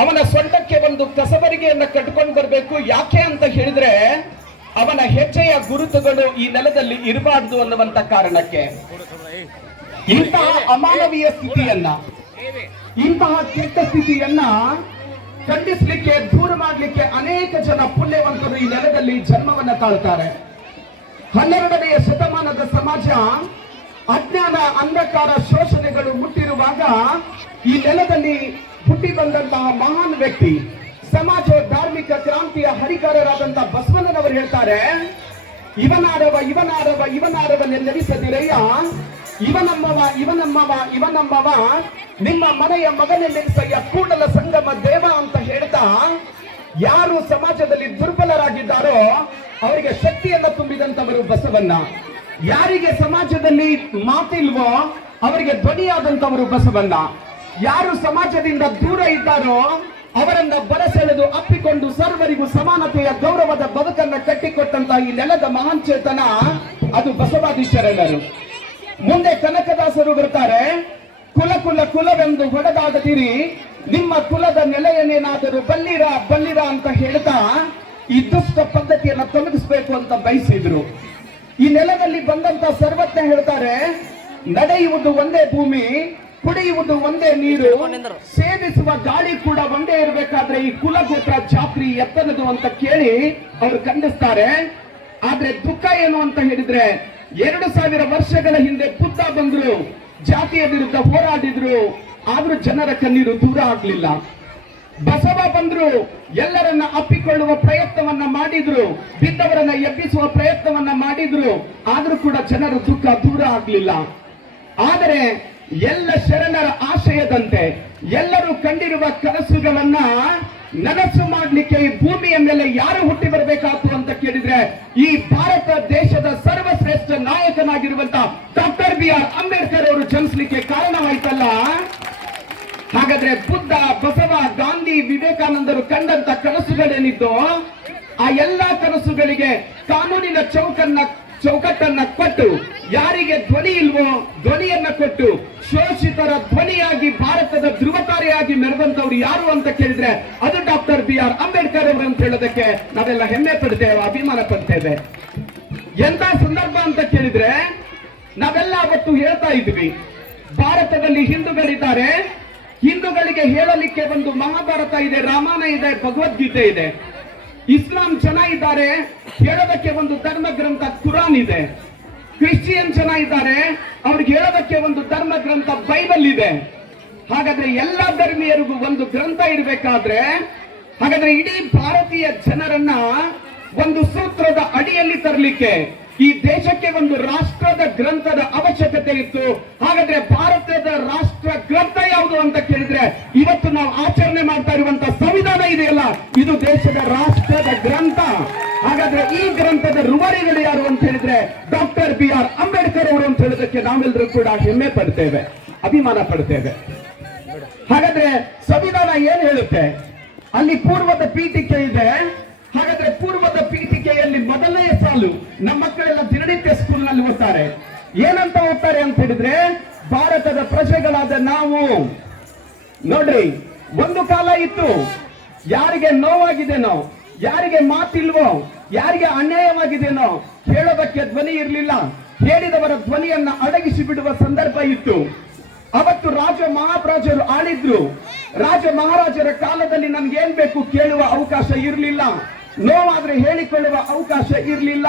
ಅವನ ಸೊಂಟಕ್ಕೆ ಒಂದು ಕಸಬರಿಗೆಯನ್ನ ಕಟ್ಕೊಂಡು ಬರಬೇಕು. ಯಾಕೆ ಅಂತ ಹೇಳಿದ್ರೆ ಅವನ ಹೆಜ್ಜೆಯ ಗುರುತುಗಳು ಈ ನೆಲದಲ್ಲಿ ಇರಬಾರ್ದು ಅನ್ನುವಂತ ಕಾರಣಕ್ಕೆ. ಇಂತಹ ಅಮಾನವೀಯ ಸ್ಥಿತಿಯನ್ನ, ಇಂತಹ ಕೆಟ್ಟ ಸ್ಥಿತಿಯನ್ನ ಖಂಡಿಸ್ಲಿಕ್ಕೆ, ದೂರ ಮಾಡಲಿಕ್ಕೆ ಅನೇಕ ಜನ ಪುಣ್ಯವಂತರು ಈ ನೆಲದಲ್ಲಿ ಜನ್ಮವನ್ನ ತಾಳ್ತಾರೆ ಹನ್ನೆರಡನೆಯ ಶತಮಾನದ ಸಮಾಜ ಅಜ್ಞಾನ ಅಂಧಕಾರ ಶೋಷಣೆಗಳು ಮುಟ್ಟಿರುವಾಗ ಈ ನೆಲದಲ್ಲಿ ಹುಟ್ಟಿ ಬಂದಂತಹ ಮಹಾನ್ ವ್ಯಕ್ತಿ, ಸಮಾಜ ಧಾರ್ಮಿಕ ಕ್ರಾಂತಿಯ ಹರಿಕಾರರಾದಂತಹ ಬಸವಣ್ಣನವರು ಹೇಳ್ತಾರೆ ಇವನಾರವ ಇವನಾರವ ಇವನಾರವನ್ನೆಲ್ಲರಿಸದಿರಯ್ಯ ಇವನಮ್ಮವ ಇವನಮ್ಮವ ಇವನಮ್ಮವ, ನಿಮ್ಮ ಮನೆಯ ಮಗನೆಲ್ಲಿರಿಸಯ್ಯ ಕೂಡಲ ಸಂಗಮ ದೇವ ಅಂತ ಹೇಳ್ತಾ, ಯಾರು ಸಮಾಜದಲ್ಲಿ ದುರ್ಬಲರಾಗಿದ್ದಾರೋ ಅವರಿಗೆ ಶಕ್ತಿಯನ್ನ ತುಂಬಿದಂತವರು ಬಸವಣ್ಣ. ಯಾರಿಗೆ ಸಮಾಜದಲ್ಲಿ ಮಾತಿಲ್ವೋ ಅವರಿಗೆ ಧ್ವನಿಯಾದಂತವರು ಬಸವಣ್ಣ. ಯಾರು ಸಮಾಜದಿಂದ ದೂರ ಇದ್ದಾರೋ ಅವರನ್ನ ಬರಸೆಳೆದು ಅಪ್ಪಿಕೊಂಡು ಸರ್ವರಿಗೂ ಸಮಾನತೆಯ ಗೌರವದ ಬದುಕನ್ನ ಕಟ್ಟಿಕೊಟ್ಟಂತ ಈ ನೆಲದ ಮಹಾನ್ ಚೇತನ ಅದು ಬಸವಾದಿ ಶರಣರು ಮುಂದೆ ಕನಕದಾಸರು ಬರ್ತಾರೆ. ಕುಲ ಕುಲ ಕುಲವೆಂದು ಹೊಡೆದಾಡದಿರಿ. ನಿಮ್ಮ ಕುಲದ ನೆಲೆಯನ್ನೇನಾದರೂ ಬಲ್ಲಿರ ಬಲ್ಲಿರ ಅಂತ ಹೇಳ್ತಾ ಈ ದುಷ್ಟ ಪದ್ಧತಿಯನ್ನ ತೊಲಗಿಸ್ಬೇಕು ಅಂತ ಬಯಸಿದ್ರು. ಈ ನೆಲದಲ್ಲಿ ಬಂದಂತ ಸರ್ವಜ್ಞ ಹೇಳ್ತಾರೆ, ನಡೆಯುವುದು ಒಂದೇ ಭೂಮಿ ಕುಡಿಯುವುದು ಒಂದೇ ನೀರು ಸೇವಿಸುವ ಗಾಳಿ ಕೂಡ ಒಂದೇ ಇರಬೇಕಾದ್ರೆ ಈ ಕುಲಗೋತ್ರ ಜಾತ್ರಿ ಎತ್ತನದು ಅಂತ ಕೇಳಿ ಅವರು ಖಂಡಿಸ್ತಾರೆ. ಆದ್ರೆ ದುಃಖ ಏನು ಅಂತ ಹೇಳಿದ್ರೆ ಎರಡು ಸಾವಿರ ವರ್ಷಗಳ ಹಿಂದೆ ಬುದ್ಧ ಬಂದ್ರು ಜಾತಿಯ ವಿರುದ್ಧ ಹೋರಾಡಿದ್ರು ಆದ್ರೂ ಜನರ ಕಣ್ಣೀರು ದೂರ ಆಗ್ಲಿಲ್ಲ. ಬಸವ ಬಂದ್ರು ಎಲ್ಲರನ್ನ ಅಪ್ಪಿಕೊಳ್ಳುವ ಪ್ರಯತ್ನವನ್ನ ಮಾಡಿದ್ರು ಬಿದ್ದವರನ್ನ ಎಬ್ಬಿಸುವ ಪ್ರಯತ್ನವನ್ನ ಮಾಡಿದ್ರು ಆದ್ರೂ ಕೂಡ ಜನರ ದುಃಖ ದೂರ ಆಗ್ಲಿಲ್ಲ. ಆದರೆ ಎಲ್ಲ ಶರಣರ ಆಶಯದಂತೆ ಎಲ್ಲರೂ ಕಂಡಿರುವ ಕನಸುಗಳನ್ನ ನನಸು ಮಾಡಲಿಕ್ಕೆ ಈ ಭೂಮಿಯ ಮೇಲೆ ಯಾರು ಹುಟ್ಟಿ ಬರಬೇಕಾತು ಅಂತ ಕೇಳಿದ್ರೆ ಈ ಭಾರತ ದೇಶದ ಸರ್ವಶ್ರೇಷ್ಠ ನಾಯಕನಾಗಿರುವಂತ ಡಾಕ್ಟರ್ ಬಿ ಆರ್ ಅಂಬೇಡ್ಕರ್ ಅವರು ಜನಿಸ್ಲಿಕ್ಕೆ ಕಾರಣವಾಯ್ತಲ್ಲ ಹಾಗಾದ್ರೆ ಬುದ್ಧ, ಬಸವ, ಗಾಂಧಿ, ವಿವೇಕಾನಂದರು ಕಂಡಂತ ಕನಸುಗಳೇನಿದ್ದು, ಆ ಎಲ್ಲಾ ಕನಸುಗಳಿಗೆ ಕಾನೂನಿನ ಚೌಕನ್ನ ಚೌಕಟ್ಟನ್ನ ಕೊಟ್ಟು ಯಾರಿಗೆ ಧ್ವನಿ ಇಲ್ವೋ ಧ್ವನಿಯನ್ನ ಕೊಟ್ಟು ಶೋಷಿತರ ಧ್ವನಿಯಾಗಿ ಭಾರತದ ಧ್ರುವತಾರೆಯಾಗಿ ಮೆರೆದಂತವ್ರು ಯಾರು ಅಂತ ಕೇಳಿದ್ರೆ ಅದು ಡಾಕ್ಟರ್ ಬಿ ಆರ್ ಅಂಬೇಡ್ಕರ್ ಅವರು ಅಂತ ಹೇಳೋದಕ್ಕೆ ನಾವೆಲ್ಲ ಹೆಮ್ಮೆ ಪಡ್ತೇವೆ, ಅಭಿಮಾನ ಪಡ್ತೇವೆ. ಎಂತ ಸಂದರ್ಭ ಅಂತ ಕೇಳಿದ್ರೆ ನಾವೆಲ್ಲ ಅವತ್ತು ಹೇಳ್ತಾ ಇದ್ವಿ, ಭಾರತದಲ್ಲಿ ಹಿಂದೂಗಳಿದ್ದಾರೆ, ಹಿಂದೂಗಳಿಗೆ ಹೇಳಲಿಕ್ಕೆ ಒಂದು ಮಹಾಭಾರತ ಇದೆ, ರಾಮಾಯಣ ಇದೆ, ಭಗವದ್ಗೀತೆ ಇದೆ. ಇಸ್ಲಾಂ ಜನ ಇದ್ದಾರೆ, ಹೇಳೋದಕ್ಕೆ ಒಂದು ಧರ್ಮ ಗ್ರಂಥ ಕುರಾನ್ ಇದೆ. ಕ್ರಿಶ್ಚಿಯನ್ ಜನ ಇದ್ದಾರೆ, ಅವ್ರಿಗೆ ಹೇಳೋದಕ್ಕೆ ಒಂದು ಧರ್ಮ ಗ್ರಂಥ ಬೈಬಲ್ ಇದೆ. ಹಾಗಾದ್ರೆ ಎಲ್ಲ ಧರ್ಮೀಯರಿಗೂ ಒಂದು ಗ್ರಂಥ ಇರಬೇಕಾದ್ರೆ, ಹಾಗಾದ್ರೆ ಇಡೀ ಭಾರತೀಯ ಜನರನ್ನ ಒಂದು ಸೂತ್ರದ ಅಡಿಯಲ್ಲಿ ತರಲಿಕ್ಕೆ ಈ ದೇಶಕ್ಕೆ ಒಂದು ರಾಷ್ಟ್ರದ ಗ್ರಂಥದ ಅವಶ್ಯಕತೆ ಇತ್ತು. ಹಾಗಾದ್ರೆ ಭಾರತದ ರಾಷ್ಟ್ರ ಗ್ರಂಥ ಯಾವುದು ಅಂತ ಕೇಳಿದ್ರೆ ಇವತ್ತು ನಾವು ಆಚರಣೆ ಮಾಡ್ತಾ ಇರುವಂತಹ ಸಂವಿಧಾನ ಇದೆಯಲ್ಲ? ಇದು ದೇಶದ ರಾಷ್ಟ್ರದ ಗ್ರಂಥ. ಹಾಗಾದ್ರೆ ಈ ಗ್ರಂಥದ ರುವರಿಗಳು ಯಾರು ಅಂತ ಹೇಳಿದ್ರೆ ಡಾಕ್ಟರ್ ಬಿ ಆರ್ ಅಂಬೇಡ್ಕರ್ ಅವರು ಅಂತ ಹೇಳೋದಕ್ಕೆ ನಾವೆಲ್ಲರೂ ಕೂಡ ಹೆಮ್ಮೆ ಪಡ್ತೇವೆ, ಅಭಿಮಾನ ಪಡ್ತೇವೆ. ಹಾಗಾದ್ರೆ ಸಂವಿಧಾನ ಏನ್ ಹೇಳುತ್ತೆ? ಅಲ್ಲಿ ಪೂರ್ವದ ಪೀಠಿಕೆ ಇದೆ ಹಾಗಾದ್ರೆ ಪೂರ್ವದ ಪೀಠಿಕೆಯಲ್ಲಿ ಮೊದಲನೆಯ ಸಾಲು ನಮ್ಮ ಮಕ್ಕಳೆಲ್ಲ ದಿನನಿತ್ಯ ಸ್ಕೂಲ್ನಲ್ಲಿ ಓದ್ತಾರೆ. ಏನಂತ ಓದ್ತಾರೆ ಅಂತ ಹೇಳಿದ್ರೆ, ಭಾರತದ ಪ್ರಜೆಗಳಾದ ನಾವು, ನೋಡ್ರಿ, ಒಂದು ಕಾಲ ಇತ್ತು, ಯಾರಿಗೆ ನೋವಾಗಿದೆನೋ ಯಾರಿಗೆ ಮಾತಿಲ್ವೋ, ಯಾರಿಗೆ ಅನ್ಯಾಯವಾಗಿದೆನೋ ಹೇಳೋದಕ್ಕೆ ಧ್ವನಿ ಇರಲಿಲ್ಲ. ಹೇಳಿದವರ ಧ್ವನಿಯನ್ನ ಅಡಗಿಸಿ ಬಿಡುವ ಸಂದರ್ಭ ಇತ್ತು. ಅವತ್ತು ರಾಜ ಮಹಾರಾಜರು ಆಳಿದ್ರು. ರಾಜ ಮಹಾರಾಜರ ಕಾಲದಲ್ಲಿ ನನ್ಗೆ ಏನ್ ಬೇಕು ಕೇಳುವ ಅವಕಾಶ ಇರಲಿಲ್ಲ. ನೋವಾದ್ರೆ ಹೇಳಿಕೊಳ್ಳುವ ಅವಕಾಶ ಇರಲಿಲ್ಲ.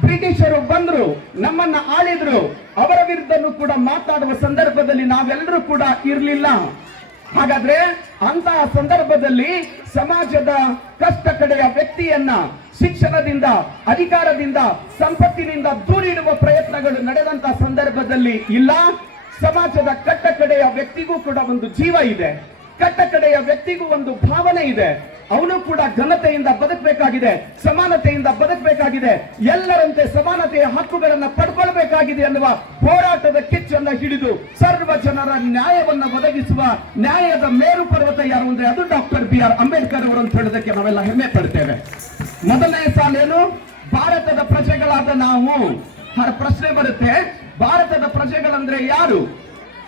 ಬ್ರಿಟಿಷರು ಬಂದರು, ನಮ್ಮನ್ನ ಆಳಿದ್ರು. ಅವರ ವಿರುದ್ಧನೂ ಕೂಡ ಮಾತಾಡುವ ಸಂದರ್ಭದಲ್ಲಿ ನಾವೆಲ್ಲರೂ ಕೂಡ ಇರಲಿಲ್ಲ. ಹಾಗಾದ್ರೆ ಅಂತಹ ಸಂದರ್ಭದಲ್ಲಿ ಸಮಾಜದ ಕಷ್ಟ ಕಡೆಯ ವ್ಯಕ್ತಿಯನ್ನ ಶಿಕ್ಷಣದಿಂದ, ಅಧಿಕಾರದಿಂದ, ಸಂಪತ್ತಿನಿಂದ ದೂರಿಡುವ ಪ್ರಯತ್ನಗಳು ನಡೆದಂತ ಸಂದರ್ಭದಲ್ಲಿ ಇಲ್ಲ. ಸಮಾಜದ ಕಟ್ಟ ಕಡೆಯ ವ್ಯಕ್ತಿಗೂ ಕೂಡ ಒಂದು ಜೀವ ಇದೆ. ಕಟ್ಟ ಕಡೆಯ ವ್ಯಕ್ತಿಗೂ ಒಂದು ಭಾವನೆ ಇದೆ. ಅವನು ಕೂಡ ಘನತೆಯಿಂದ ಬದುಕಬೇಕಾಗಿದೆ, ಸಮಾನತೆಯಿಂದ ಬದುಕಬೇಕಾಗಿದೆ, ಎಲ್ಲರಂತೆ ಸಮಾನತೆಯ ಹಕ್ಕುಗಳನ್ನು ಪಡ್ಕೊಳ್ಬೇಕಾಗಿದೆ ಅನ್ನುವ ಹೋರಾಟದ ಕಿಚ್ಚನ್ನ ಹಿಡಿದು ಸರ್ವ ಜನರ ನ್ಯಾಯವನ್ನು ಒದಗಿಸುವ ನ್ಯಾಯದ ಮೇರು ಪರ್ವತ ಯಾರು ಅಂದ್ರೆ ಅದು ಡಾಕ್ಟರ್ ಬಿ ಆರ್ ಅಂಬೇಡ್ಕರ್ ಅವರು ಅಂತ ಹೇಳೋದಕ್ಕೆ ನಾವೆಲ್ಲ ಹೆಮ್ಮೆ ಪಡ್ತೇವೆ. ಮೊದಲನೇ ಸಾಲೇನು ಭಾರತದ ಪ್ರಜೆಗಳಾದ ನಾವು. ಹರ ಪ್ರಶ್ನೆ ಬರುತ್ತೆ, ಭಾರತದ ಪ್ರಜೆಗಳಂದ್ರೆ ಯಾರು?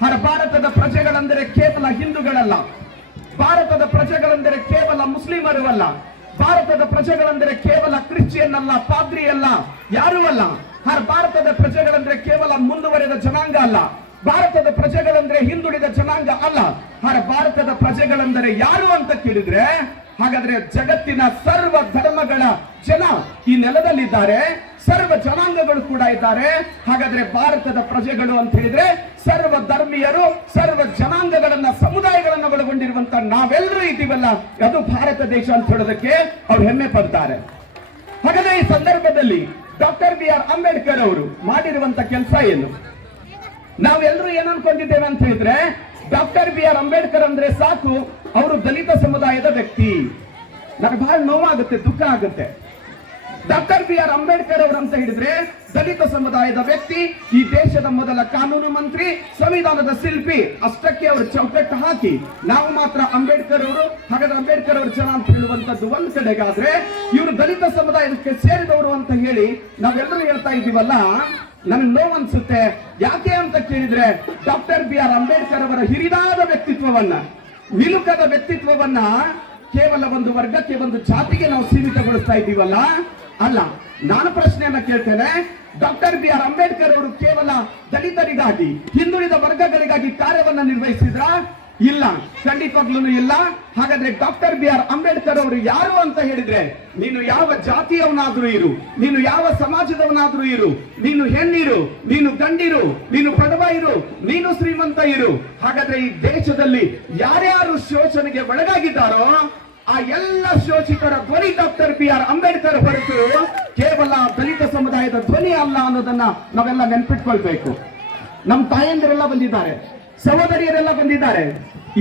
ಹರ ಭಾರತದ ಪ್ರಜೆಗಳಂದ್ರೆ ಕೇವಲ ಹಿಂದೂಗಳಲ್ಲ. ಭಾರತದ ಪ್ರಜೆಗಳೆಂದರೆ ಕೇವಲ ಮುಸ್ಲಿಮರು ಅಲ್ಲ. ಭಾರತದ ಪ್ರಜೆಗಳೆಂದರೆ ಕೇವಲ ಕ್ರಿಶ್ಚಿಯನ್ ಅಲ್ಲ ಪಾದ್ರಿ ಅಲ್ಲ ಯಾರೂ ಅಲ್ಲ. ಹರ್ ಭಾರತದ ಪ್ರಜೆಗಳೆಂದರೆ ಕೇವಲ ಮುಂದುವರೆದ ಜನಾಂಗ ಅಲ್ಲ. ಭಾರತದ ಪ್ರಜೆಗಳೆಂದರೆ ಹಿಂದುಳಿದ ಜನಾಂಗ ಅಲ್ಲ. ಹರ ಭಾರತದ ಪ್ರಜೆಗಳೆಂದರೆ ಯಾರು ಅಂತ ಕೇಳಿದ್ರೆ ಹಾಗಾದ್ರೆ ಜಗತ್ತಿನ ಸರ್ವ ಧರ್ಮಗಳ ಜನ ಈ ನೆಲದಲ್ಲಿದ್ದಾರೆ, ಸರ್ವ ಜನಾಂಗಗಳು ಕೂಡ ಇದ್ದಾರೆ. ಹಾಗಾದ್ರೆ ಭಾರತದ ಪ್ರಜೆಗಳು ಅಂತ ಹೇಳಿದ್ರೆ ಸರ್ವ ಧರ್ಮೀಯರು, ಸರ್ವ ಜನಾಂಗಗಳನ್ನ, ಸಮುದಾಯಗಳನ್ನ ಒಳಗೊಂಡಿರುವಂತ ನಾವೆಲ್ಲರೂ ಇದ್ದೀವಲ್ಲ, ಅದು ಭಾರತ ದೇಶ ಅಂತ ಹೇಳೋದಕ್ಕೆ ಅವ್ರು ಹೆಮ್ಮೆ ಪಡ್ತಾರೆ. ಹಾಗಾದ್ರೆ ಈ ಸಂದರ್ಭದಲ್ಲಿ ಡಾಕ್ಟರ್ ಬಿ ಆರ್ ಅಂಬೇಡ್ಕರ್ ಅವರು ಮಾಡಿರುವಂತ ಕೆಲಸ ಏನು? ನಾವೆಲ್ಲರೂ ಏನ್ ಅನ್ಕೊಂಡಿದ್ದೇವೆ ಅಂತ ಹೇಳಿದ್ರೆ, ಡಾಕ್ಟರ್ ಬಿ ಆರ್ ಅಂಬೇಡ್ಕರ್ ಅಂದ್ರೆ ಸಾಕು ಅವರು ದಲಿತ ಸಮುದಾಯದ ವ್ಯಕ್ತಿ. ನನಗೆ ಬಹಳ ನೋವಾಗುತ್ತೆ, ದುಃಖ ಆಗುತ್ತೆ. ಡಾಕ್ಟರ್ ಬಿ ಆರ್ ಅಂಬೇಡ್ಕರ್ ಅವರು ಅಂತ ಹೇಳಿದ್ರೆ, ದಲಿತ ಸಮುದಾಯದ ವ್ಯಕ್ತಿ, ಈ ದೇಶದ ಮೊದಲ ಕಾನೂನು ಮಂತ್ರಿ, ಸಂವಿಧಾನದ ಶಿಲ್ಪಿ, ಅಷ್ಟಕ್ಕೆ ಅವರು ಚೌಕಟ್ಟು ಹಾಕಿ. ನಾವು ಮಾತ್ರ ಅಂಬೇಡ್ಕರ್ ಅವರು, ಹಾಗಾದ್ರೆ ಅಂಬೇಡ್ಕರ್ ಅವರು ಜನ ಅಂತ ಹೇಳುವಂತದ್ದು ಒಂದ್ ಕಡೆಗಾದ್ರೆ, ಇವರು ದಲಿತ ಸಮುದಾಯಕ್ಕೆ ಸೇರಿದವರು ಅಂತ ಹೇಳಿ ನಾವೆಲ್ಲರೂ ಹೇಳ್ತಾ ಇದ್ದೀವಲ್ಲ, ನನಗೆ ನೋವು ಅನ್ಸುತ್ತೆ ಯಾಕೆ ಅಂತ ಕೇಳಿದ್ರೆ, ಡಾಕ್ಟರ್ ಬಿ ಆರ್ ಅಂಬೇಡ್ಕರ್ ಅವರ ಹಿರಿದಾದ ವ್ಯಕ್ತಿತ್ವವನ್ನ ವಿಲುಕದ ವ್ಯಕ್ತಿತ್ವವನ್ನ ಕೇವಲ ಒಂದು ವರ್ಗಕ್ಕೆ, ಒಂದು ಜಾತಿಗೆ ನಾವು ಸೀಮಿತಗೊಳಿಸ್ತಾ ಇದ್ದೀವಲ್ಲ? ಅಲ್ಲ, ನಾನು ಪ್ರಶ್ನೆಯನ್ನ ಕೇಳ್ತೇನೆ. ಡಾಕ್ಟರ್ ಬಿ ಆರ್ ಅಂಬೇಡ್ಕರ್ ಅವರು ಕೇವಲ ದಲಿತರಿಗಾಗಿ, ಹಿಂದುಳಿದ ವರ್ಗಗಳಿಗಾಗಿ ಕಾರ್ಯವನ್ನ ನಿರ್ವಹಿಸಿದ್ರ? ಇಲ್ಲ. ಖಂಡಿತವಾಗ್ಲೂ ಇಲ್ಲ. ಹಾಗಾದ್ರೆ ಡಾಕ್ಟರ್ ಬಿ ಆರ್ ಅಂಬೇಡ್ಕರ್ ಅವರು ಯಾರು ಅಂತ ಹೇಳಿದ್ರೆ, ನೀನು ಯಾವ ಜಾತಿಯವನಾದ್ರೂ ಇರು, ನೀನು ಯಾವ ಸಮಾಜದವನಾದ್ರೂ ಇರು, ನೀನು ಹೆಣ್ಣಿರು, ನೀನು ಗಂಡಿರು, ನೀನು ಬಡವ ಇರು, ನೀನು ಶ್ರೀಮಂತ ಇರು. ಹಾಗಾದ್ರೆ ಈ ದೇಶದಲ್ಲಿ ಯಾರ್ಯಾರು ಶೋಷಣೆಗೆ ಒಳಗಾಗಿದ್ದಾರೋ, ಆ ಎಲ್ಲ ಶೋಷಿತರ ಧ್ವನಿ ಡಾಕ್ಟರ್ ಬಿ ಆರ್ ಅಂಬೇಡ್ಕರ್ ಹೊರತು ಕೇವಲ ದಲಿತ ಸಮುದಾಯದ ಧ್ವನಿ ಅಲ್ಲ ಅನ್ನೋದನ್ನ ನಾವೆಲ್ಲ ನೆನ್ಪಿಟ್ಕೊಳ್ಬೇಕು. ನಮ್ಮ ತಾಯಂದಿರೆಲ್ಲ ಬಂದಿದ್ದಾರೆ. ಸಹೋದರಿಯರೆಲ್ಲ ಬಂದಿದ್ದಾರೆ.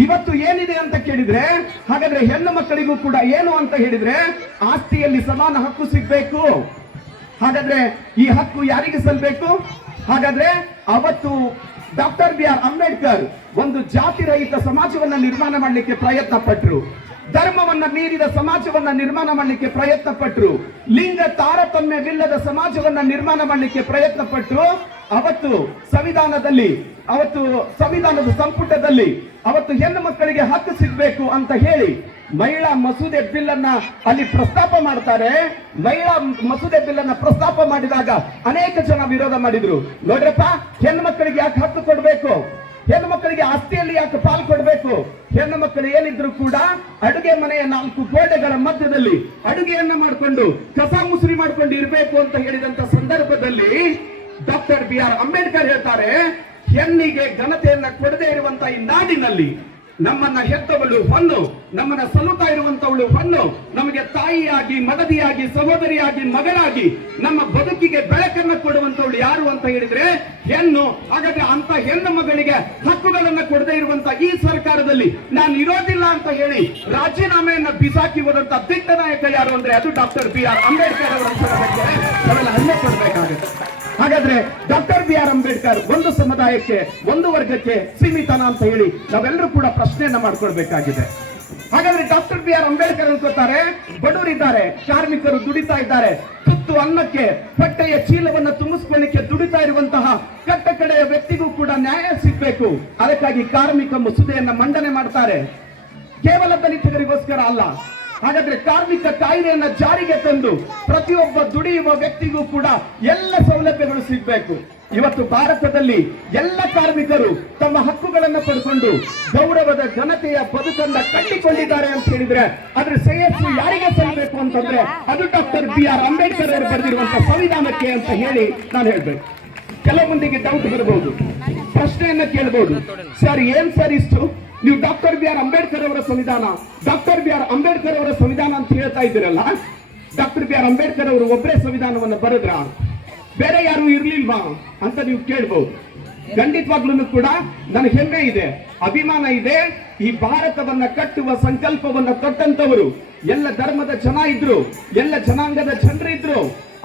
ಇವತ್ತು ಏನಿದೆ ಅಂತ ಕೇಳಿದ್ರೆ, ಹಾಗಾದ್ರೆ ಹೆಣ್ಣು ಮಕ್ಕಳಿಗೂ ಕೂಡ ಏನು ಅಂತ ಹೇಳಿದ್ರೆ, ಆಸ್ತಿಯಲ್ಲಿ ಸಮಾನ ಹಕ್ಕು ಸಿಗ್ಬೇಕು. ಹಾಗಾದ್ರೆ ಈ ಹಕ್ಕು ಯಾರಿಗೆ ಸಲ್ಬೇಕು? ಹಾಗಾದ್ರೆ ಅವತ್ತು ಡಾಕ್ಟರ್ ಬಿ ಆರ್ ಅಂಬೇಡ್ಕರ್ ಒಂದು ಜಾತಿ ರಹಿತ ಸಮಾಜವನ್ನ ನಿರ್ಮಾಣ ಮಾಡಲಿಕ್ಕೆ ಪ್ರಯತ್ನ ಪಟ್ಟರು ಧರ್ಮವನ್ನ ಮೀರಿದ ಸಮಾಜವನ್ನ ನಿರ್ಮಾಣ ಮಾಡಲಿಕ್ಕೆ ಪ್ರಯತ್ನ ಪಟ್ಟರು ಲಿಂಗ ತಾರತಮ್ಯವಿಲ್ಲದ ಸಮಾಜವನ್ನ ನಿರ್ಮಾಣ ಮಾಡಲಿಕ್ಕೆ ಪ್ರಯತ್ನ ಪಟ್ಟರು ಅವತ್ತು ಸಂವಿಧಾನದಲ್ಲಿ, ಅವತ್ತು ಸಂವಿಧಾನದ ಸಂಪುಟದಲ್ಲಿ, ಅವತ್ತು ಹೆಣ್ಣು ಮಕ್ಕಳಿಗೆ ಹಕ್ಕು ಸಿಗಬೇಕು ಅಂತ ಹೇಳಿ ಮಹಿಳಾ ಮಸೂದೆ ಬಿಲ್ ಅನ್ನ ಅಲ್ಲಿ ಪ್ರಸ್ತಾಪ ಮಾಡ್ತಾರೆ. ಮಹಿಳಾ ಮಸೂದೆ ಬಿಲ್ ಅನ್ನ ಪ್ರಸ್ತಾಪ ಮಾಡಿದಾಗ ಅನೇಕ ಜನ ವಿರೋಧ ಮಾಡಿದ್ರು. ನೋಡ್ರಪ್ಪ, ಹೆಣ್ಣು ಮಕ್ಕಳಿಗೆ ಯಾಕೆ ಹಕ್ಕು ಕೊಡಬೇಕು? ಹೆಣ್ಣು ಮಕ್ಕಳಿಗೆ ಆಸ್ತಿಯಲ್ಲಿ ಯಾಕೆ ಪಾಲ್ ಕೊಡಬೇಕು? ಹೆಣ್ಣು ಮಕ್ಕಳು ಏನಿದ್ರು ಕೂಡ ಅಡುಗೆ ಮನೆಯ ನಾಲ್ಕು ಗೋಡೆಗಳ ಮಧ್ಯದಲ್ಲಿ ಅಡುಗೆಯನ್ನ ಮಾಡಿಕೊಂಡು ಕಸ ಮುಸುರಿ ಮಾಡಿಕೊಂಡು ಇರಬೇಕು ಅಂತ ಹೇಳಿದಂತ ಸಂದರ್ಭದಲ್ಲಿ ಡಾಕ್ಟರ್ ಬಿ ಆರ್ ಅಂಬೇಡ್ಕರ್ ಹೇಳ್ತಾರೆ, ಹೆಣ್ಣಿಗೆ ಘನತೆಯನ್ನ ಕೊಡದೇ ಇರುವಂತ ಈ ನಾಡಿನಲ್ಲಿ ನಮ್ಮನ್ನ ಹೆತ್ತವಳು ಹೊನ್ನು, ನಮ್ಮನ್ನ ಸಲುತಾ ಇರುವಂತವಳು ಹೊನ್ನು, ನಮಗೆ ತಾಯಿಯಾಗಿ, ಮಡದಿಯಾಗಿ, ಸಹೋದರಿಯಾಗಿ ಮಗಳಾಗಿ ನಮ್ಮ ಬದುಕಿಗೆ ಬೆಳಕನ್ನ ಕೊಡುವಂತವಳು ಯಾರು ಅಂತ ಹೇಳಿದ್ರೆ, ಹೆಣ್ಣು, ಹಾಗಾದ್ರೆ ಅಂತ ಹೆಣ್ಣು ಮಗಳಿಗೆ ಹಕ್ಕುಗಳನ್ನ ಕೊಡದೇ ಇರುವಂತ ಈ ಸರ್ಕಾರದಲ್ಲಿ ನಾನು ಇರೋದಿಲ್ಲ ಅಂತ ಹೇಳಿ ರಾಜೀನಾಮೆಯನ್ನ ಬಿಸಾಕಿ ಹೋದಂತ ದಿಟ್ಟ ನಾಯಕ ಯಾರು ಅಂದ್ರೆ ಅದು ಡಾಕ್ಟರ್ ಬಿ ಆರ್ ಅಂಬೇಡ್ಕರ್ ಅವರ ಬಗ್ಗೆ ಕೊಡ್ಬೇಕಾಗುತ್ತೆ ಹಾಗಾದ್ರೆ ಡಾಕ್ಟರ್ ಬಿ ಆರ್ ಅಂಬೇಡ್ಕರ್ ಒಂದು ಸಮುದಾಯಕ್ಕೆ, ಒಂದು ವರ್ಗಕ್ಕೆ ಸೀಮಿತನ ಅಂತ ಹೇಳಿ ನಾವೆಲ್ಲರೂ ಕೂಡ ಪ್ರಶ್ನೆಯನ್ನ ಮಾಡ್ಕೊಳ್ಬೇಕಾಗಿದೆ. ಹಾಗಾದ್ರೆ ಡಾಕ್ಟರ್ ಬಿ ಆರ್ ಅಂಬೇಡ್ಕರ್ ಅನ್ಕೋತಾರೆ, ಬಡವರಿದ್ದಾರೆ, ಕಾರ್ಮಿಕರು ದುಡಿತಾ ಇದ್ದಾರೆ, ತುತ್ತು ಅನ್ನಕ್ಕೆ, ಬಟ್ಟೆಯ ಚೀಲವನ್ನ ತುಂಬಿಸ್ಕೊಳ್ಳಿಕ್ಕೆ ದುಡಿತಾ ಇರುವಂತಹ ಕಟ್ಟ ಕಡೆಯ ವ್ಯಕ್ತಿಗೂ ಕೂಡ ನ್ಯಾಯ ಸಿಗಬೇಕು. ಅದಕ್ಕಾಗಿ ಕಾರ್ಮಿಕ ಮಸೂದೆಯನ್ನ ಮಂಡನೆ ಮಾಡ್ತಾರೆ. ಕೇವಲ ದಲಿತರಿಗೋಸ್ಕರ ಅಲ್ಲ ಹಾಗಾದ್ರೆ ಕಾರ್ಮಿಕ ಕಾಯ್ದೆಯನ್ನ ಜಾರಿಗೆ ತಂದು ಪ್ರತಿಯೊಬ್ಬ ದುಡಿಯುವ ವ್ಯಕ್ತಿಗೂ ಕೂಡ ಎಲ್ಲ ಸೌಲಭ್ಯಗಳು ಸಿಗ್ಬೇಕು. ಇವತ್ತು ಭಾರತದಲ್ಲಿ ಎಲ್ಲ ಕಾರ್ಮಿಕರು ತಮ್ಮ ಹಕ್ಕುಗಳನ್ನ ಪಡ್ಕೊಂಡು ಗೌರವದ ಜನತೆಯ ಬದುಕನ್ನ ಕಟ್ಟಿಕೊಂಡಿದ್ದಾರೆ ಅಂತ ಹೇಳಿದ್ರೆ ಅದ್ರ ಶ್ರೇಯಸ್ಸು ಯಾರಿಗೆ ಸಲ್ಲಬೇಕು ಅಂತಂದ್ರೆ ಅದು ಡಾಕ್ಟರ್ ಬಿ ಆರ್ ಅಂಬೇಡ್ಕರ್ ಅವರು ಬರೆದಿರುವಂತಹ ಸಂವಿಧಾನಕ್ಕೆ ಅಂತ ಹೇಳಿ ನಾನು ಹೇಳ್ಬೇಕು. ಕೆಲವೊಂದಿಗೆ ಡೌಟ್ ಬರಬಹುದು ಪ್ರಶ್ನೆಯನ್ನ ಕೇಳಬಹುದು ಸರ್, ಏನ್ ಸರ್ ಇಷ್ಟು? ನೀವು ಡಾಕ್ಟರ್ ಬಿ ಆರ್ ಅಂಬೇಡ್ಕರ್ ಅವರ ಸಂವಿಧಾನ, ಡಾಕ್ಟರ್ ಬಿ ಆರ್ ಅಂಬೇಡ್ಕರ್ ಅವರ ಸಂವಿಧಾನ ಅಂತ ಹೇಳ್ತಾ ಇದ್ದೀರಲ್ಲ, ಡಾಕ್ಟರ್ ಬಿ ಆರ್ ಅಂಬೇಡ್ಕರ್ ಅವರು ಒಬ್ಬರೇ ಸಂವಿಧಾನವನ್ನು ಬರೆದ್ರ ಬೇರೆ ಯಾರು ಇರ್ಲಿಲ್ವಾ ಅಂತ ನೀವು ಕೇಳ್ಬಹುದು ಖಂಡಿತವಾಗ್ಲೂ ಕೂಡ ನನಗೆ ಹೆಮ್ಮೆ ಇದೆ, ಅಭಿಮಾನ ಇದೆ, ಈ ಭಾರತವನ್ನ ಕಟ್ಟುವ ಸಂಕಲ್ಪವನ್ನ ತೊಟ್ಟಂತವರು ಎಲ್ಲ ಧರ್ಮದ ಜನ ಇದ್ರು, ಎಲ್ಲ ಜನಾಂಗದ ಜನರಿದ್ರು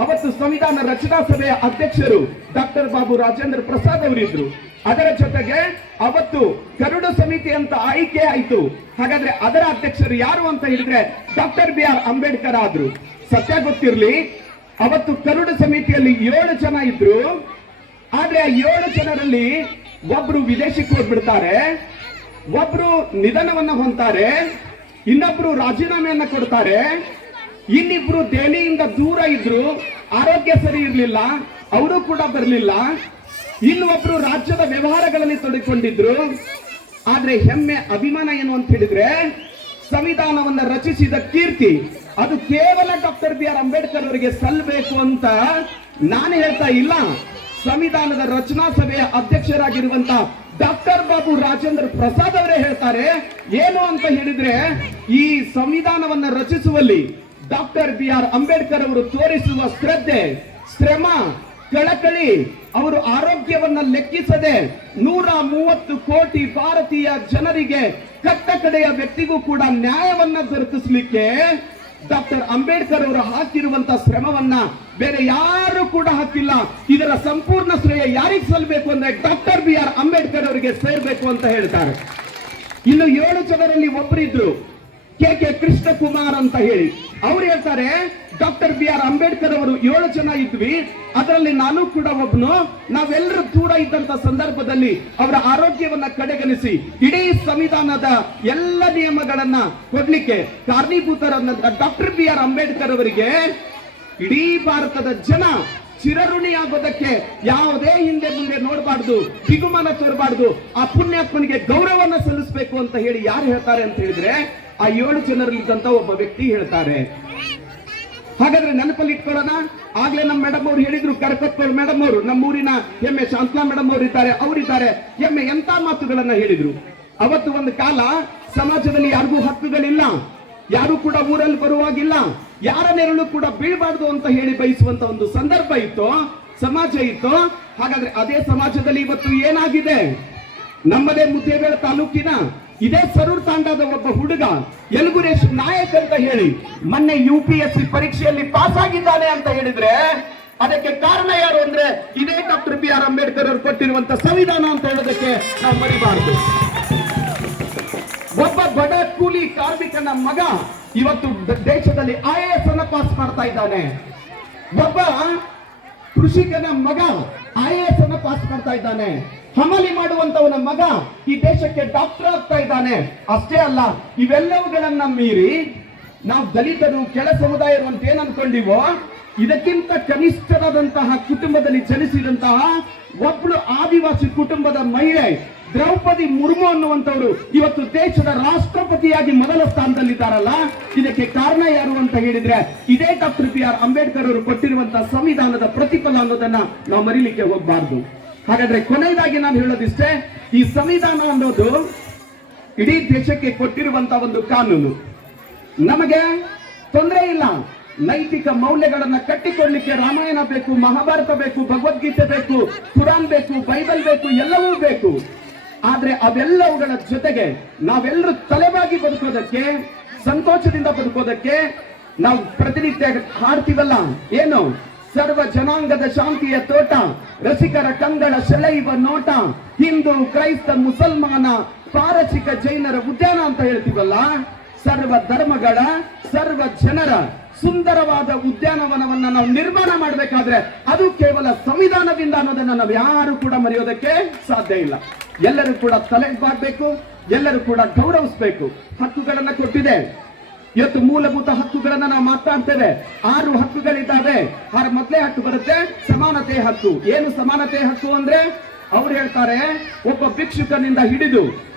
ಅವತ್ತು ಸಂವಿಧಾನ ರಚನಾ ಸಭೆಯ ಅಧ್ಯಕ್ಷರು ಡಾಕ್ಟರ್ ಬಾಬು ರಾಜೇಂದ್ರ ಪ್ರಸಾದ್ ಅವರಿದ್ರು. ಅದರ ಜೊತೆಗೆ ಅವತ್ತು ಕರುಡು ಸಮಿತಿ ಅಂತ ಆಯ್ಕೆ ಆಯ್ತು. ಹಾಗಾದ್ರೆ ಅದರ ಅಧ್ಯಕ್ಷರು ಯಾರು ಅಂತ ಹೇಳಿದ್ರೆ ಡಾಕ್ಟರ್ ಬಿ ಆರ್ ಅಂಬೇಡ್ಕರ್ ಆದ್ರು. ಸತ್ಯ ಗೊತ್ತಿರ್ಲಿ, ಅವತ್ತು ಕರುಡ ಸಮಿತಿಯಲ್ಲಿ ಏಳು ಜನ ಇದ್ರು. ಆದ್ರೆ ಆ ಏಳು ಜನರಲ್ಲಿ ಒಬ್ರು ವಿದೇಶಕ್ಕೆ ಹೋಗ್ಬಿಡ್ತಾರೆ, ಒಬ್ರು ನಿಧನವನ್ನ ಹೊಂತಾರೆ ಇನ್ನೊಬ್ರು ರಾಜೀನಾಮೆಯನ್ನ ಕೊಡ್ತಾರೆ. ಇನ್ನಿಬ್ರು ದೆಹಲಿಯಿಂದ ದೂರ ಇದ್ರು. ಆರೋಗ್ಯ ಸರಿ ಇರಲಿಲ್ಲ, ಅವರು ಕೂಡ ಬರಲಿಲ್ಲ. ಇನ್ನೊಬ್ರು ರಾಜ್ಯದ ವ್ಯವಹಾರಗಳಲ್ಲಿ ತೊಡಗಿಕೊಂಡಿದ್ರು ಆದ್ರೆ ಹೆಮ್ಮೆ, ಅಭಿಮಾನ ಏನು ಅಂತ ಹೇಳಿದ್ರೆ ಸಂವಿಧಾನವನ್ನ ರಚಿಸಿದ ಕೀರ್ತಿ. ಅದು ಕೇವಲ ಡಾಕ್ಟರ್ ಬಿ ಆರ್ ಅಂಬೇಡ್ಕರ್ ಅವರಿಗೆ ಸಲ್ಲಬೇಕು ಅಂತ ನಾನು ಹೇಳ್ತಾ ಇಲ್ಲ. ಸಂವಿಧಾನದ ರಚನಾ ಸಭೆಯ ಅಧ್ಯಕ್ಷರಾಗಿರುವಂತ ಡಾಕ್ಟರ್ ಬಾಬು ರಾಜೇಂದ್ರ ಪ್ರಸಾದ್ ಅವರೇ ಹೇಳ್ತಾರೆ. ಏನು ಅಂತ ಹೇಳಿದ್ರೆ ಈ ಸಂವಿಧಾನವನ್ನ ರಚಿಸುವಲ್ಲಿ ಡಾಕ್ಟರ್ ಬಿ ಆರ್ ಅಂಬೇಡ್ಕರ್ ಅವರು ತೋರಿಸುವ ಶ್ರದ್ಧೆ, ಶ್ರಮ ಕಳಕಳಿ ಅವರು ಆರೋಗ್ಯವನ್ನ ಲೆಕ್ಕಿಸದೆ ನೂರ ಮೂವತ್ತು ಕೋಟಿ ಭಾರತೀಯ ಜನರಿಗೆ ಕಟ್ಟ ಕಡೆಯ ವ್ಯಕ್ತಿಗೂ ಕೂಡ ನ್ಯಾಯವನ್ನ ದೊರಕಿಸಲಿಕ್ಕೆ ಡಾಕ್ಟರ್ ಅಂಬೇಡ್ಕರ್ ಅವರು ಹಾಕಿರುವಂತ ಶ್ರಮವನ್ನ ಬೇರೆ ಯಾರು ಕೂಡ ಹಾಕಿಲ್ಲ. ಇದರ ಸಂಪೂರ್ಣ ಶ್ರೇಯ ಯಾರಿಗೆ ಸಲ್ಲಬೇಕು ಅಂದ್ರೆ ಡಾಕ್ಟರ್ ಬಿ ಆರ್ ಅಂಬೇಡ್ಕರ್ ಅವರಿಗೆ ಸೇರ್ಬೇಕು ಅಂತ ಹೇಳ್ತಾರೆ. ಇನ್ನು ಏಳು ಜನರಲ್ಲಿ ಒಬ್ಬರಿದ್ರು ಕೆ ಕೆ ಕೃಷ್ಣಕುಮಾರ್ ಅಂತ ಹೇಳಿ. ಅವ್ರು ಹೇಳ್ತಾರೆ ಡಾಕ್ಟರ್ ಬಿ ಆರ್ ಅಂಬೇಡ್ಕರ್ ಅವರು ಏಳು ಜನ ಇದ್ವಿ. ಅದರಲ್ಲಿ ನಾನು ಕೂಡ ಒಬ್ಬನು ನಾವೆಲ್ಲರೂ ದೂರ ಇದ್ದಂತ ಸಂದರ್ಭದಲ್ಲಿ ಅವರ ಆರೋಗ್ಯವನ್ನ ಕಡೆಗಣಿಸಿ, ಇಡೀ ಸಂವಿಧಾನದ ಎಲ್ಲ ನಿಯಮಗಳನ್ನ ಕೊಡ್ಲಿಕ್ಕೆ ಕಾರಣೀಭೂತರನ್ನ ಡಾಕ್ಟರ್ ಬಿ ಆರ್ ಅಂಬೇಡ್ಕರ್ ಅವರಿಗೆ ಇಡೀ ಭಾರತದ ಜನ ಚಿರಋಣಿಯಾಗೋದಕ್ಕೆ ಯಾವುದೇ ಹಿಂದೆ ಮುಂದೆ ನೋಡಬಾರ್ದು ಬಿಗುಮಾನ ತೋರಬಾರ್ದು, ಆ ಪುಣ್ಯಾತ್ಮನಿಗೆ ಗೌರವನ ಸಲ್ಲಿಸಬೇಕು ಅಂತ ಹೇಳಿ ಯಾರು ಹೇಳ್ತಾರೆ ಅಂತ ಹೇಳಿದ್ರೆ, ಆ ಏಳು ಜನರಲ್ಲಿದ್ದಂತ ಒಬ್ಬ ವ್ಯಕ್ತಿ ಹೇಳ್ತಾರೆ. ಹಾಗಾದ್ರೆ ನೆನಪಲ್ಲಿ ಇಟ್ಕೊಳ್ಳೋಣ ಆಗ್ಲೇ ನಮ್ಮ ಮೇಡಮ್ ಅವ್ರು ಹೇಳಿದ್ರು ಕರ್ಕತ್ಪುರ್ ಮೇಡಮ್ ಅವರು ನಮ್ಮ ಊರಿನ ಎಮ್ಮೆ ಶಾಂತಲಾ ಮೇಡಮ್ ಅವರು ಇದ್ದಾರೆ, ಅವರಿದ್ದಾರೆ. ಎಮ್ಮೆ ಎಂತ ಮಾತುಗಳನ್ನ ಹೇಳಿದ್ರು? ಅವತ್ತು ಒಂದು ಕಾಲ ಸಮಾಜದಲ್ಲಿ ಯಾರಿಗೂ ಹಕ್ಕುಗಳಿಲ್ಲ. ಯಾರು ಕೂಡ ಊರಲ್ಲಿ ಬರುವಾಗಿಲ್ಲ. ಯಾರ ನೆರಳು ಕೂಡ ಬೀಳಬಾರ್ದು ಅಂತ ಹೇಳಿ ಬಯಸುವಂತ ಒಂದು ಸಂದರ್ಭ ಇತ್ತು, ಸಮಾಜ ಇತ್ತು. ಹಾಗಾದ್ರೆ ಅದೇ ಸಮಾಜದಲ್ಲಿ ಇವತ್ತು ಏನಾಗಿದೆ? ನಮ್ಮದೇ ಮುದ್ದೇಬೇಳ ತಾಲೂಕಿನ ಇದೇ ಸರೂರ್ ತಾಂಡದ ಒಬ್ಬ ಹುಡುಗ ಯಲಗುರೇಶ್ ನಾಯಕ್ ಅಂತ ಹೇಳಿ, ಮೊನ್ನೆ ಯು ಪಿ ಎಸ್ ಸಿ ಪರೀಕ್ಷೆಯಲ್ಲಿ ಪಾಸ್ ಆಗಿದ್ದಾನೆ ಅಂತ ಹೇಳಿದ್ರೆ, ಅದಕ್ಕೆ ಕಾರಣ ಯಾರು ಅಂದ್ರೆ ಇದೇ ಡಾಕ್ಟರ್ ಬಿ ಆರ್ ಅಂಬೇಡ್ಕರ್ ಅವರು ಕೊಟ್ಟಿರುವಂತ ಸಂವಿಧಾನ ಅಂತ ಹೇಳೋದಕ್ಕೆ ನಾವು ಮರಿಬಾರದು. ಒಬ್ಬ ಬಡ ಕೂಲಿ ಕಾರ್ಮಿಕನ ಮಗ ಇವತ್ತು ದೇಶದಲ್ಲಿ ಐ ಎ ಎಸ್ ಅನ್ನ ಪಾಸ್ ಮಾಡ್ತಾ ಇದ್ದಾನೆ. ಒಬ್ಬ ಕೃಷಿಕನ ಮಗ ಐ ಎ ಎಸ್ ಅನ್ನ ಪಾಸ್ ಮಾಡ್ತಾ ಇದ್ದಾನೆ. ಹಮಲಿ ಮಾಡುವಂತವನ ಮಗ ಈ ದೇಶಕ್ಕೆ ಡಾಕ್ಟರ್ ಆಗ್ತಾ ಇದ್ದಾನೆ. ಅಷ್ಟೇ ಅಲ್ಲ, ಇವೆಲ್ಲವುಗಳನ್ನ ಮೀರಿ ನಾವು ದಲಿತರು, ಕೆಳ ಸಮುದಾಯರು ಅಂತ ಏನ್ ಅನ್ಕೊಂಡಿವೋ, ಇದಕ್ಕಿಂತ ಕನಿಷ್ಠರಾದಂತಹ ಕುಟುಂಬದಲ್ಲಿ ಜನಿಸಿದಂತಹ ಒಬ್ಳು ಆದಿವಾಸಿ ಕುಟುಂಬದ ಮಹಿಳೆ ದ್ರೌಪದಿ ಮುರ್ಮು ಅನ್ನುವಂಥವ್ರು ಇವತ್ತು ದೇಶದ ರಾಷ್ಟ್ರಪತಿಯಾಗಿ ಮೊದಲ ಸ್ಥಾನದಲ್ಲಿದ್ದಾರಲ್ಲ, ಇದಕ್ಕೆ ಕಾರಣ ಯಾರು ಅಂತ ಹೇಳಿದ್ರೆ ಇದೇ ಡಾಕ್ಟರ್ ಬಿ ಆರ್ ಅಂಬೇಡ್ಕರ್ ಅವರು ಕೊಟ್ಟಿರುವಂತಹ ಸಂವಿಧಾನದ ಪ್ರತಿಫಲ ಅನ್ನೋದನ್ನ ನಾವು ಮರಿಲಿಕ್ಕೆ ಹೋಗಬಾರ್ದು. ಹಾಗಾದ್ರೆ ಕೊನೆಯದಾಗಿ ನಾನು ಹೇಳೋದಿಷ್ಟೇ, ಈ ಸಂವಿಧಾನ ಅನ್ನೋದು ಇಡೀ ದೇಶಕ್ಕೆ ಕೊಟ್ಟಿರುವಂತ ಒಂದು ಕಾನೂನು. ನಮಗೆ ತೊಂದರೆ ಇಲ್ಲ. ನೈತಿಕ ಮೌಲ್ಯಗಳನ್ನ ಕಟ್ಟಿಕೊಳ್ಳಿಕ್ಕೆ ರಾಮಾಯಣ ಬೇಕು, ಮಹಾಭಾರತ ಬೇಕು, ಭಗವದ್ಗೀತೆ ಬೇಕು, ಕುರಾನ್ ಬೇಕು, ಬೈಬಲ್ ಬೇಕು, ಎಲ್ಲವೂ ಬೇಕು. ಆದ್ರೆ ಅವೆಲ್ಲವುಗಳ ಜೊತೆಗೆ ನಾವೆಲ್ಲರೂ ತಲೆಬಾಗಿ ಬದುಕೋದಕ್ಕೆ, ಸಂತೋಷದಿಂದ ಬದುಕೋದಕ್ಕೆ ನಾವು ಪ್ರತಿನಿತ್ಯ ಹಾಡ್ತೀವಲ್ಲ? ಏನು? ಸರ್ವ ಜನಾಂಗದ ಶಾಂತಿಯ ತೋಟ, ರಸಿಕರ ಕಂಗಳ ಸೆಳೆಯುವ ನೋಟ, ಹಿಂದೂ, ಕ್ರೈಸ್ತ, ಮುಸಲ್ಮಾನ, ಪಾರಸಿಕ ಜೈನರ ಉದ್ಯಾನ ಅಂತ ಹೇಳ್ತೀವಲ್ಲ, ಸರ್ವ ಧರ್ಮಗಳ, ಸರ್ವ ಜನರ ಸುಂದರವಾದ ಉದ್ಯಾನವನವನ್ನ ನಾವು ನಿರ್ಮಾಣ ಮಾಡಬೇಕಾದ್ರೆ ಅದು ಕೇವಲ ಸಂವಿಧಾನದಿಂದ ಅನ್ನೋದನ್ನ ನಾವು ಯಾರು ಕೂಡ ಮರೆಯೋದಕ್ಕೆ ಸಾಧ್ಯ ಇಲ್ಲ. ಎಲ್ಲರೂ ಕೂಡ ತಲೆಬಾಗಬೇಕು, ಎಲ್ಲರೂ ಕೂಡ ಗೌರವಿಸಬೇಕು. ಹಕ್ಕುಗಳನ್ನ ಕೊಟ್ಟಿದೆ. ಇವತ್ತು ಮೂಲಭೂತ ಹಕ್ಕುಗಳನ್ನ ನಾವು ಮಾತಾಡ್ತೇವೆ ಆರು ಹಕ್ಕುಗಳಿದ್ದಾವೆ. ಆರು ಮೊದಲೇ ಹಕ್ಕು ಬರುತ್ತೆ. ಸಮಾನತೆ ಹಕ್ಕು. ಏನು ಸಮಾನತೆ ಹಕ್ಕು ಅಂದ್ರೆ? ಅವ್ರು ಹೇಳ್ತಾರೆ, ಒಬ್ಬ ಭಿಕ್ಷುಕನಿಂದ ಹಿಡಿದು